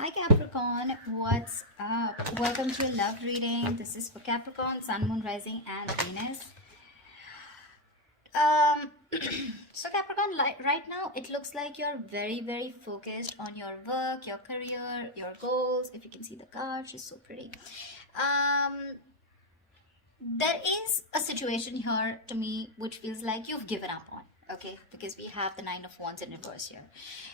Hi Capricorn, what's up? Welcome to a love reading. This is for Capricorn, Sun, Moon, Rising, and Venus. Um, so Capricorn, right now, it looks like you're very focused on your work, your career, your goals. If you can see the card, she's so pretty. Um, there is a situation here to me which feels like you've given up on. Okay, because we have the Nine of Wands in reverse here.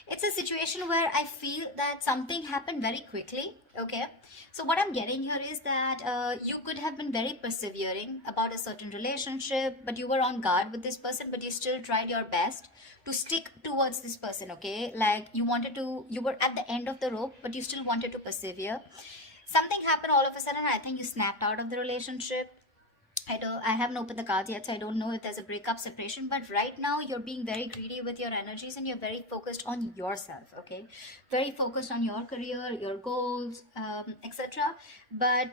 It's a situation where I feel that something happened very quickly. Okay, so what I'm getting here is that you could have been very persevering about a certain relationship, but you were on guard with this person, but you still tried your best to stick towards this person. Okay, like you were at the end of the rope, but you still wanted to persevere. Something happened all of a sudden. I think you snapped out of the relationship. I haven't opened the cards yet, so I don't know if there's a breakup, separation, but right now you're being very greedy with your energies and you're very focused on yourself. Okay, very focused on your career, your goals, etc. But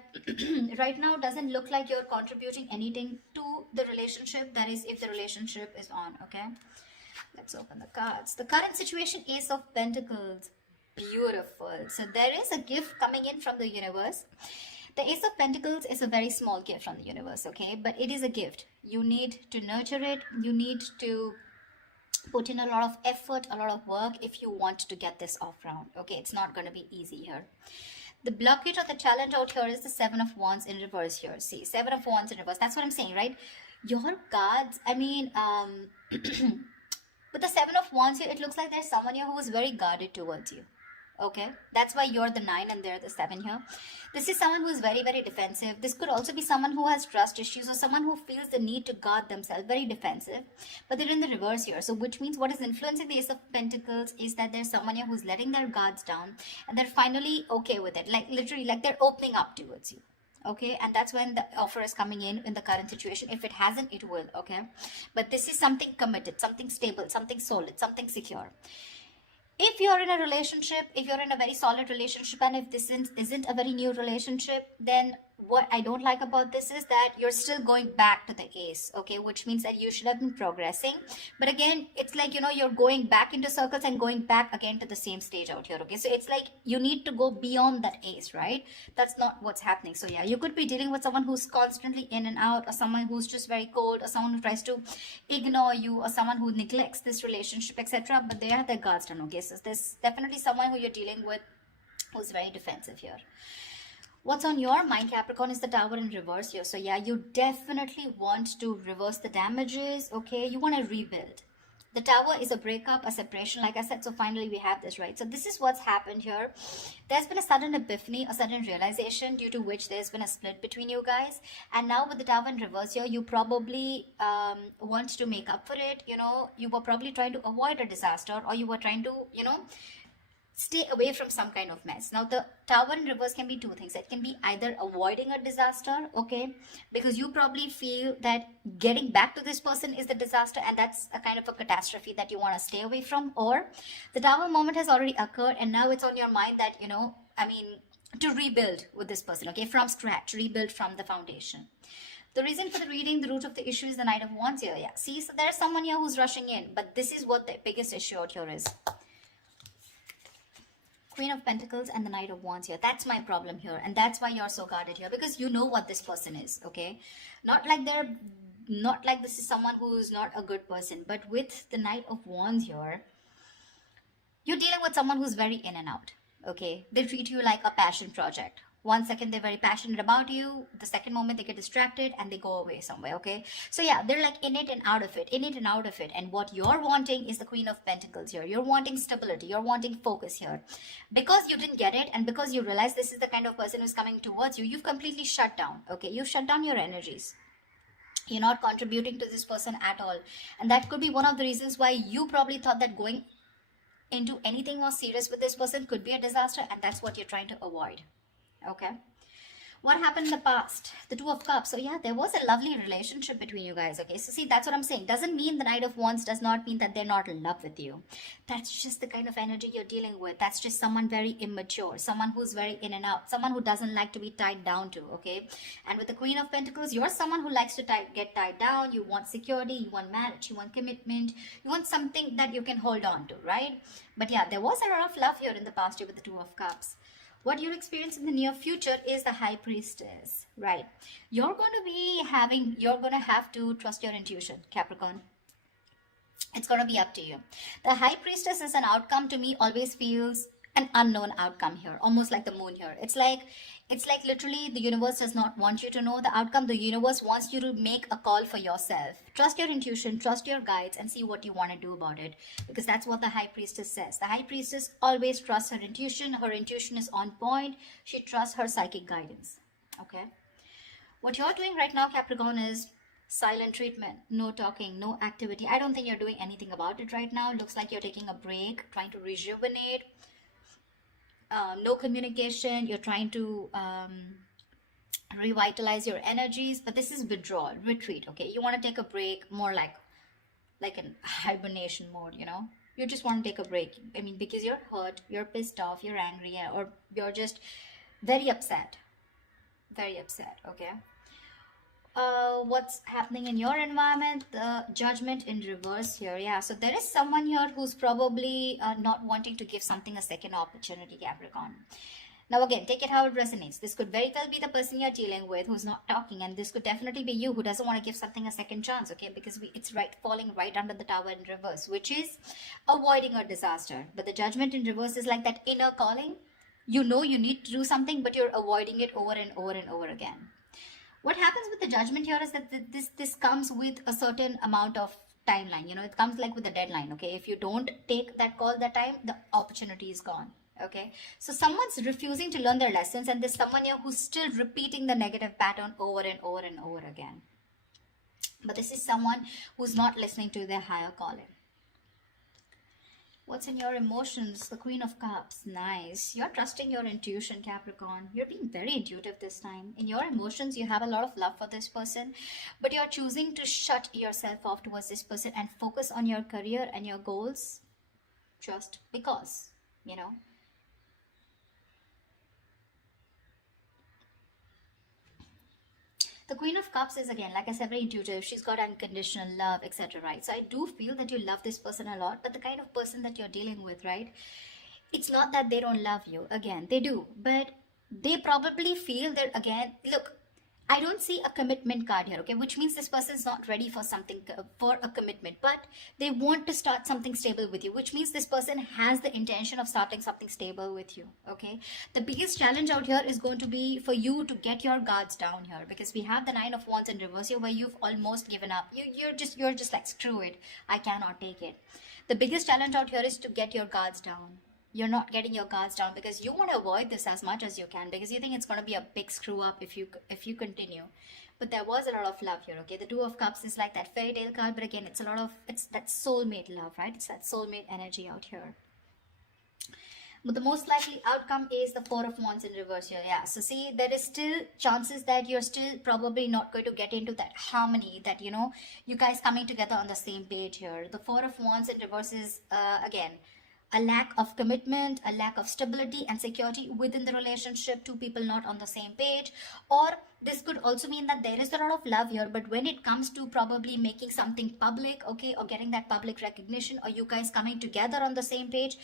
right now doesn't look like you're contributing anything to the relationship. That is, if the relationship is on. Okay, let's open the cards. The current situation, Ace of Pentacles. Beautiful. So there is a gift coming in from the universe. The Ace of Pentacles is a very small gift from the universe, okay? But it is a gift. You need to nurture it. You need to put in a lot of effort, a lot of work if you want to get this off round, okay? It's not going to be easy here. The blockage or the challenge out here is the Seven of Wands in reverse here. See, Seven of Wands in reverse. That's what I'm saying, right? Your cards, I mean, with the Seven of Wands here, it looks like there's someone here who is very guarded towards you. Okay, that's why you're the 9 and they're the 7 here. This is someone who is very defensive. This could also be someone who has trust issues or someone who feels the need to guard themselves, very defensive, but they're in the reverse here. So which means what is influencing the Ace of Pentacles is that there's someone here who's letting their guards down and they're finally okay with it, like literally, like they're opening up towards you. Okay, and that's when the offer is coming in the current situation. If it hasn't, it will. Okay, but this is something committed, something stable, something solid, something secure. If you're in a relationship, if you're in a very solid relationship, and if this isn't a very new relationship, then what I don't like about this is that you're still going back to the ace, okay, which means that you should have been progressing. But again, it's like, you know, you're going back into circles and going back again to the same stage out here, okay? So it's like you need to go beyond that ace, right? That's not what's happening. So yeah, you could be dealing with someone who's constantly in and out, or someone who's just very cold, or someone who tries to ignore you, or someone who neglects this relationship, etc. But they have their guards down, okay? So there's definitely someone who you're dealing with who's very defensive here. What's on your mind, Capricorn, is the Tower in reverse here. So yeah, you definitely want to reverse the damages, okay? You want to rebuild. The Tower is a breakup, a separation, like I said. So finally we have this, right? So this is what's happened here. There's been a sudden epiphany, a sudden realization due to which there's been a split between you guys. And now with the Tower in reverse here, you probably want to make up for it. You know, you were probably trying to avoid a disaster, or you were trying to, you know, stay away from some kind of mess. Now the Tower in reverse can be two things. It can be either avoiding a disaster, okay, because you probably feel that getting back to this person is the disaster and that's a kind of a catastrophe that you want to stay away from, or the Tower moment has already occurred and now it's on your mind that, you know, I mean, to rebuild with this person, okay, from scratch, rebuild from the foundation. The reason for the reading, the root of the issue is the Knight of Wands here. Yeah, see, so there's someone here who's rushing in, but this is what the biggest issue out here is. Queen of Pentacles and the Knight of Wands here. That's my problem here. And that's why you're so guarded here. Because you know what this person is, okay? Not like this is someone who's not a good person. But with the Knight of Wands here, you're dealing with someone who's very in and out, okay? They treat you like a passion project. 1 second they're very passionate about you, the second moment they get distracted and they go away somewhere, okay? So yeah, they're like in it and out of it, in it and out of it. And what you're wanting is the Queen of Pentacles here. You're wanting stability, you're wanting focus here. Because you didn't get it and because you realize this is the kind of person who's coming towards you, you've completely shut down, okay? You've shut down your energies. You're not contributing to this person at all. And that could be one of the reasons why you probably thought that going into anything more serious with this person could be a disaster, and that's what you're trying to avoid. Okay, What happened in the past? The Two of Cups. So yeah, there was a lovely relationship between you guys. Okay, so see, that's what I'm saying. Doesn't mean the Knight of Wands does not mean that they're not in love with you. That's just the kind of energy you're dealing with. That's just someone very immature, someone who's very in and out, someone who doesn't like to be tied down to. Okay, and with the Queen of Pentacles, you're someone who likes to get tied down. You want security, you want marriage, you want commitment, you want something that you can hold on to, right? But yeah, there was a lot of love here in the past year with the Two of Cups. What you'll experience in the near future is the High Priestess, right? You're going to have to trust your intuition, Capricorn. It's going to be up to you. The High Priestess is an outcome, to me always feels an unknown outcome here, almost like the moon here. It's like literally the universe does not want you to know the outcome. The universe wants you to make a call for yourself. Trust your intuition, trust your guides, and see what you want to do about it, because that's what the High Priestess says. The High Priestess always trusts her intuition. Her intuition is on point. She trusts her psychic guidance. Okay, what you're doing right now, Capricorn, is silent treatment. No talking, no activity. I don't think you're doing anything about it right now. It looks like you're taking a break, trying to rejuvenate. No communication. You're trying to revitalize your energies, but this is withdrawal, retreat. Okay, you want to take a break, more like an hibernation mode, you know. You just want to take a break. I mean, because you're hurt, you're pissed off, you're angry, or you're just very upset. Okay, what's happening in your environment? The Judgment in reverse here. Yeah, so there is someone here who's probably not wanting to give something a second opportunity, Capricorn. Now again, take it how it resonates. This could very well be the person you're dealing with who's not talking, and this could definitely be you who doesn't want to give something a second chance. Okay, because it's falling right under the Tower in reverse, which is avoiding a disaster. But the Judgment in reverse is like that inner calling. You know you need to do something, but you're avoiding it over and over and over again. What happens with the Judgment here is that this comes with a certain amount of timeline. You know, it comes like with a deadline. Okay, if you don't take that call that time, the opportunity is gone. Okay, so someone's refusing to learn their lessons, and there's someone here who's still repeating the negative pattern over and over and over again. But this is someone who's not listening to their higher calling. What's in your emotions? The Queen of Cups. Nice. You're trusting your intuition, Capricorn. You're being very intuitive this time. In your emotions, you have a lot of love for this person, but you're choosing to shut yourself off towards this person and focus on your career and your goals just because, you know. The Queen of Cups is, again, like I said, very intuitive. She's got unconditional love, etc. Right? So I do feel that you love this person a lot, but the kind of person that you're dealing with, right? It's not that they don't love you. Again, they do, but they probably feel that, again, look, I don't see a commitment card here, okay, which means this person is not ready for something, for a commitment, but they want to start something stable with you, which means this person has the intention of starting something stable with you. Okay, the biggest challenge out here is going to be for you to get your guards down here, because we have the Nine of Wands in reverse here, where you've almost given up. You're just like, screw it, I cannot take it. The biggest challenge out here is to get your guards down. You're not getting your guards down because you want to avoid this as much as you can, because you think it's going to be a big screw up if you continue. But there was a lot of love here. Okay, the Two of Cups is like that fairy tale card, but again, it's that soulmate love, right? It's that soulmate energy out here. But the most likely outcome is the Four of Wands in reverse here. Yeah, so see, there is still chances that you're still probably not going to get into that harmony, that, you know, you guys coming together on the same page here. The Four of Wands in reverse is, again, a lack of commitment, a lack of stability and security within the relationship, two people not on the same page. Or this could also mean that there is a lot of love here, but when it comes to probably making something public, okay, or getting that public recognition, or you guys coming together on the same page,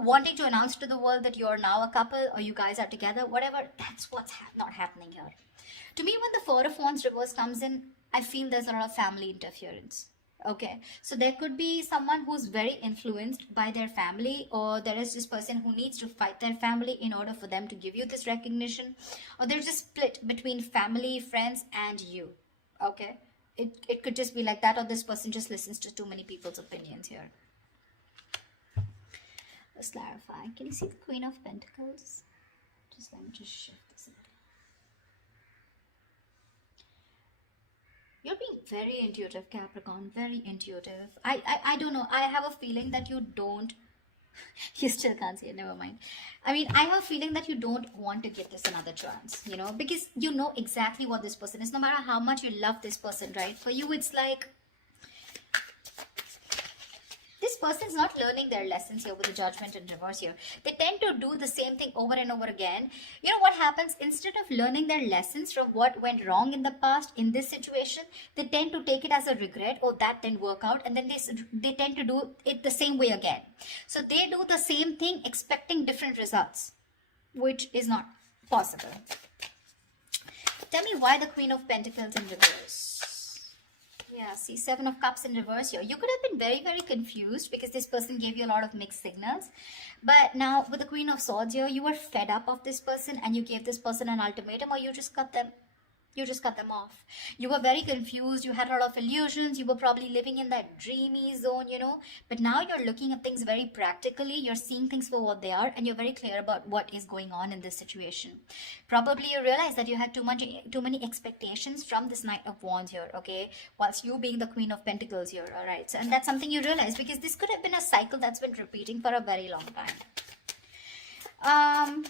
wanting to announce to the world that you're now a couple, or you guys are together, whatever, that's what's not happening here. To me, when the Four of Wands reverse comes in, I feel there's a lot of family interference. Okay, so there could be someone who's very influenced by their family, or there is this person who needs to fight their family in order for them to give you this recognition, or there's a split between family, friends, and you. Okay, it could just be like that, or this person just listens to too many people's opinions here. Let's clarify. Can you see the Queen of Pentacles? Let me just shift this a bit. You're being very intuitive, Capricorn, very intuitive. I don't know. I have a feeling that you don't You still can't see it, never mind. I mean, I have a feeling that you don't want to give this another chance, you know, because you know exactly what this person is. No matter how much you love this person, right? For you, it's like this person's not learning their lessons here with the judgment in reverse here. They tend to do the same thing over and over again. You know what happens? Instead of learning their lessons from what went wrong in the past in this situation, they tend to take it as a regret. Oh, that didn't work out. And then they tend to do it the same way again. So they do the same thing expecting different results, which is not possible. Tell me why the Queen of Pentacles in reverse. Yeah, see, Seven of Cups in reverse here. You could have been very, very confused because this person gave you a lot of mixed signals. But now with the Queen of Swords here, you were fed up of this person and you gave this person an ultimatum, or you just cut them. You just cut them off. You were very confused. You had a lot of illusions. You were probably living in that dreamy zone, you know. But now you're looking at things very practically. You're seeing things for what they are. And you're very clear about what is going on in this situation. Probably you realize that you had too many expectations from this Knight of Wands here, okay? Whilst you being the Queen of Pentacles here, all right? So, and that's something you realize because this could have been a cycle that's been repeating for a very long time.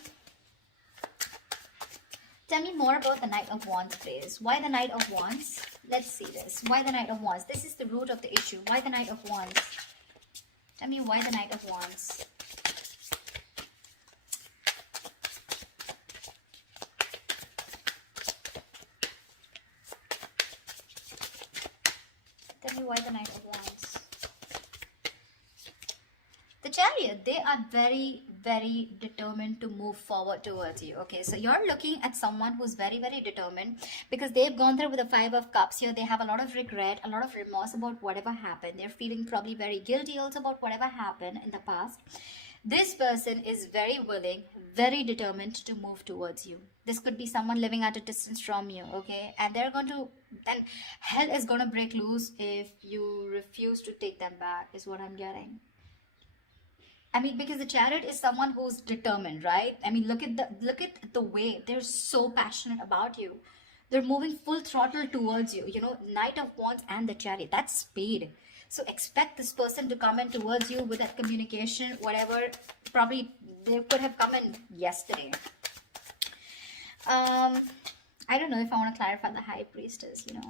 Tell me more about the Knight of Wands, please. Why the Knight of Wands? Let's see this. Why the Knight of Wands? This is the root of the issue. Why the Knight of Wands? Tell me why the Knight of Wands. Tell me why the Knight of Wands. The Chariot, they are very, very determined to move forward towards you. Okay, so you're looking at someone who's very, very determined because they've gone through with the Five of Cups here. They have a lot of regret, a lot of remorse about whatever happened. They're feeling probably very guilty also about whatever happened in the past. This person is very willing, very determined to move towards you. This could be someone living at a distance from you, okay? And they're going to, and hell is going to break loose if you refuse to take them back, is what I'm getting. I mean, because the Chariot is someone who's determined, right? I mean, look at the way they're so passionate about you. They're moving full throttle towards you. You know, Knight of Wands and the Chariot, that's speed. So expect this person to come in towards you with that communication, whatever. Probably they could have come in yesterday. I don't know if I want to clarify the High Priestess, you know.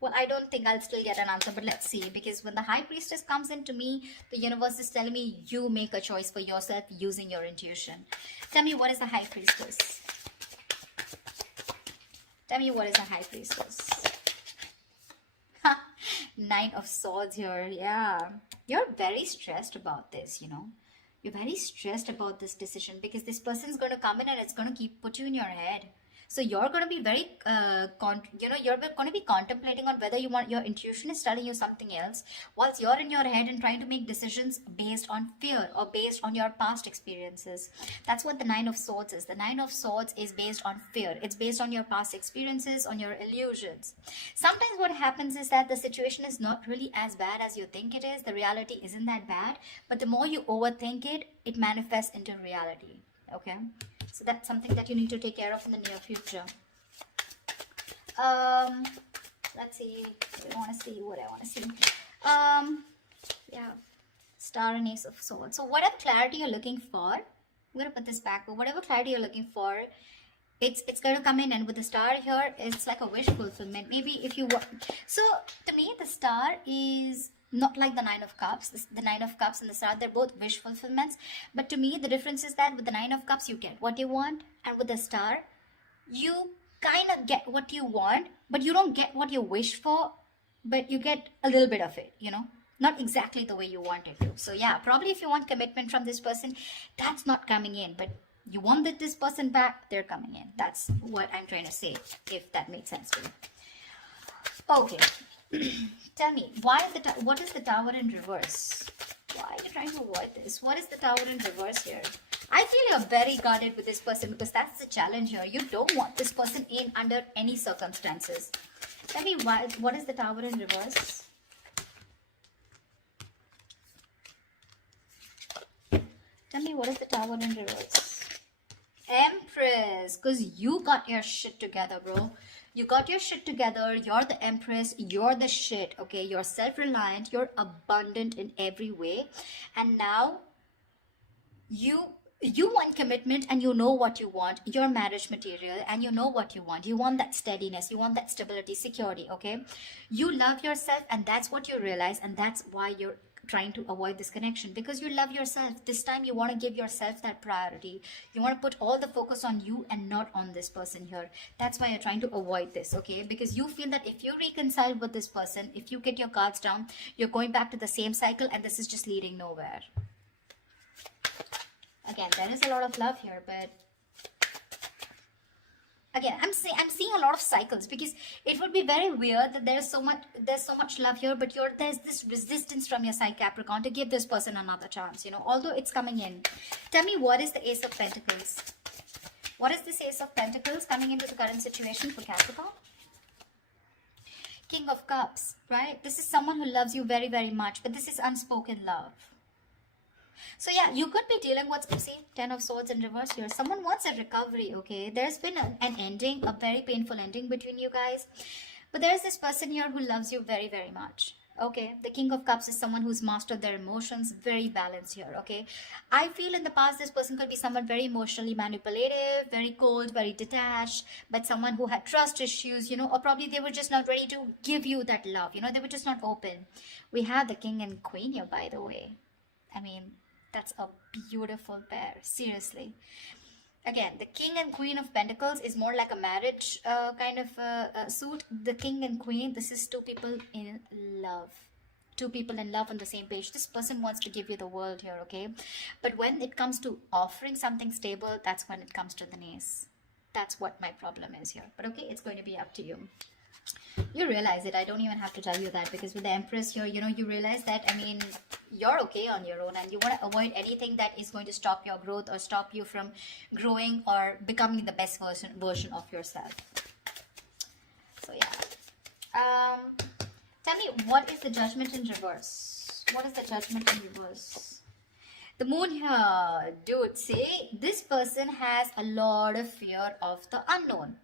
Well, I don't think I'll still get an answer, but let's see. Because when the High Priestess comes into me, the universe is telling me you make a choice for yourself using your intuition. Tell me, what is the High Priestess? Tell me, what is the High Priestess? Knight of Swords here. Yeah. You're very stressed about this, you know. You're very stressed about this decision because this person's going to come in and it's going to put you in your head. So you're going to be very, you're going to be contemplating on whether you want, your intuition is telling you something else, whilst you're in your head and trying to make decisions based on fear or based on your past experiences. That's what the Nine of Swords is. The Nine of Swords is based on fear. It's based on your past experiences, on your illusions. Sometimes what happens is that the situation is not really as bad as you think it is. The reality isn't that bad, but the more you overthink it, it manifests into reality. Okay? So that's something that you need to take care of in the near future. Let's see. I want to see what I want to see. Yeah. Star and Ace of Swords. So whatever clarity you're looking for, I'm going to put this back, but whatever clarity you're looking for, it's going to come in. And with the star here, it's like a wish fulfillment. Maybe if you want. So to me, the star is not like the Nine of Cups. The Nine of Cups and the Star, they're both wish fulfillments. But to me, the difference is that with the Nine of Cups, you get what you want. And with the Star, you kind of get what you want, but you don't get what you wish for, but you get a little bit of it, you know. Not exactly the way you want it to. So yeah, probably if you want commitment from this person, that's not coming in. But you want this person back, they're coming in. That's what I'm trying to say, if that makes sense to you. Okay. Tell me, what is the Tower in reverse? Why are you trying to avoid this? What is the Tower in reverse here? I feel you're very guarded with this person because that's the challenge here. You don't want this person in under any circumstances. Tell me, what is the Tower in reverse? Tell me, what is the Tower in reverse? Empress, because you got your shit together, bro. You got your shit together. You're the Empress. You're the shit, okay? You're self-reliant. You're abundant in every way. And now, You want commitment, and you know what you want. You're marriage material, and you know what you want. You want that steadiness, you want that stability, security. Okay, you love yourself, and that's what you realize, and that's why you're trying to avoid this connection, because you love yourself. This time you want to give yourself that priority. You want to put all the focus on you and not on this person here. That's why you're trying to avoid this. Okay, because you feel that if you reconcile with this person, if you get your cards down, you're going back to the same cycle, and this is just leading nowhere. Again, there is a lot of love here, but again, I'm seeing a lot of cycles, because it would be very weird that there's so much love here, but there's this resistance from your side, Capricorn, to give this person another chance, you know, although it's coming in. Tell me, what is the Ace of Pentacles? What is this Ace of Pentacles coming into the current situation for Capricorn? King of Cups, right? This is someone who loves you very, very much, but this is unspoken love. So yeah, you could be dealing with, see, Ten of Swords in reverse here. Someone wants a recovery, okay? There's been an ending, a very painful ending between you guys. But there's this person here who loves you very, very much. Okay, the King of Cups is someone who's mastered their emotions, very balanced here, okay? I feel in the past this person could be someone very emotionally manipulative, very cold, very detached, but someone who had trust issues, you know, or probably they were just not ready to give you that love, you know, they were just not open. We have the King and Queen here, by the way. I mean, that's a beautiful pair, seriously. Again, the King and Queen of Pentacles is more like a marriage kind of suit. The King and Queen, this is two people in love. Two people in love on the same page. This person wants to give you the world here, okay? But when it comes to offering something stable, that's when it comes to the knees. That's what my problem is here. But okay, it's going to be up to you. You realize it. I don't even have to tell you that, because with the Empress here, you know, you realize that, I mean, you're okay on your own, and you want to avoid anything that is going to stop your growth or stop you from growing or becoming the best version of yourself. So yeah. Tell me, what is the Judgment in reverse? What is the Judgment in reverse? The Moon here, dude, see, this person has a lot of fear of the unknown.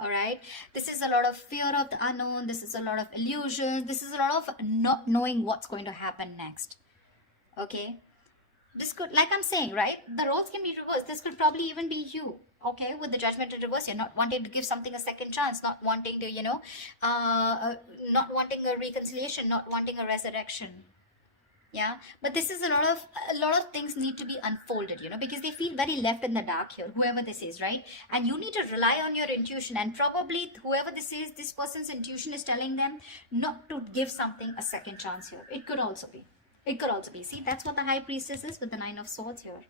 All right, this is a lot of fear of the unknown. This is a lot of illusions. This is a lot of not knowing what's going to happen next. Okay, this could, like I'm saying, right, the roles can be reversed. This could probably even be you. Okay, with the Judgment in reverse, you're not wanting to give something a second chance, not wanting to, you know, not wanting a reconciliation, not wanting a resurrection. Yeah, but this is a lot of things need to be unfolded, you know, because they feel very left in the dark here, whoever this is, right? And you need to rely on your intuition, and probably whoever this is, this person's intuition is telling them not to give something a second chance here. It could also be. See, that's what the High Priestess is with the Nine of Swords here.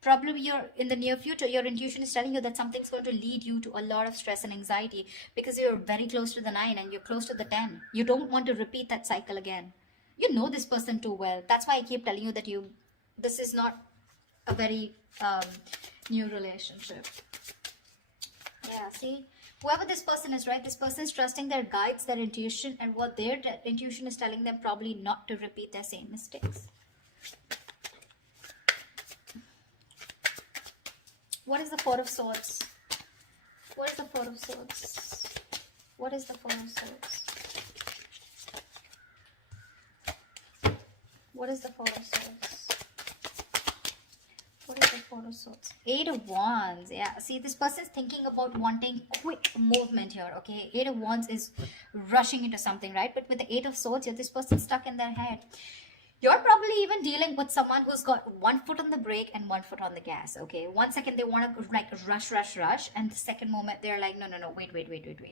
Probably you're in the near future, your intuition is telling you that something's going to lead you to a lot of stress and anxiety, because you're very close to the 9 and you're close to the 10. You don't want to repeat that cycle again. You know this person too well. That's why I keep telling you that this is not a very new relationship. Yeah, see, whoever this person is, right, this person is trusting their guides, their intuition, and what their intuition is telling them, probably not to repeat their same mistakes. What is the Four of Swords? What is the Four of Swords? What is the Four of Swords? What is the Four of Swords? What is the Four of Swords? Eight of Wands. Yeah, see, this person is thinking about wanting quick movement here, okay? Eight of Wands is rushing into something, right? But with the Eight of Swords here, this person's stuck in their head. You're probably even dealing with someone who's got one foot on the brake and one foot on the gas, okay? 1 second they want to like rush, and the second moment they're like, no, wait.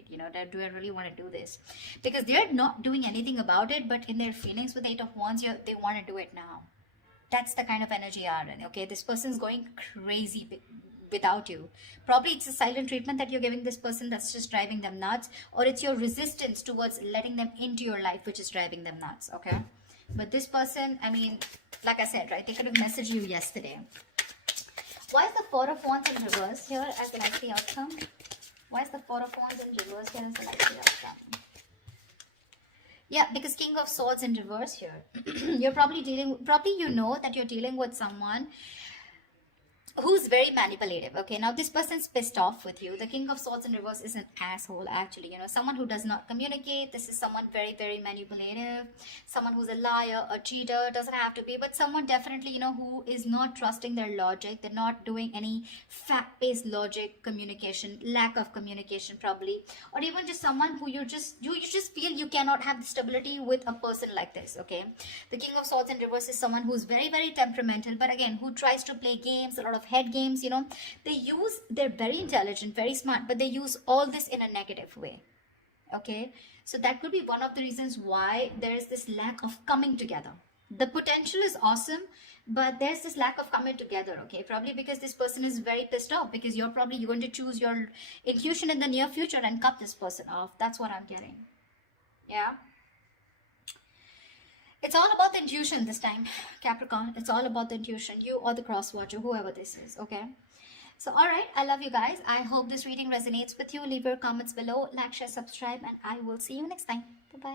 You know, do I really want to do this? Because they're not doing anything about it, but in their feelings with Eight of Wands, they want to do it now. That's the kind of energy you are in, okay? This person's going crazy without you. Probably it's a silent treatment that you're giving this person that's just driving them nuts, or it's your resistance towards letting them into your life which is driving them nuts, okay? But this person, I mean, like I said, right, they could have messaged you yesterday. Why is the Four of Wands in reverse here as a likely outcome? Why is the Four of Wands in reverse here as a likely outcome? Yeah, because King of Swords in reverse here. You're probably you know that you're dealing with someone who's very manipulative. Okay, now this person's pissed off with you. The King of Swords in reverse is an asshole, actually. You know, someone who does not communicate. This is someone very, very manipulative, someone who's a liar, a cheater. Doesn't have to be, but someone definitely, you know, who is not trusting their logic. They're not doing any fact-based logic communication, lack of communication probably, or even just someone who you just feel you cannot have the stability with a person like this. Okay, the King of Swords in reverse is someone who's very, very temperamental, but again, who tries to play games, a lot of head games. You know, they're very intelligent, very smart, but they use all this in a negative way. Okay, so that could be one of the reasons why there is this lack of coming together. The potential is awesome, but there's this lack of coming together. Okay, probably because this person is very pissed off, because you're going to choose your intuition in the near future and cut this person off. That's what I'm getting. Yeah, it's all about the intuition this time, Capricorn. It's all about the intuition, you or the cross watcher, whoever this is. Okay, so all right, I love you guys. I hope this reading resonates with you. Leave your comments below, like, share, subscribe, and I will see you next time. Bye bye.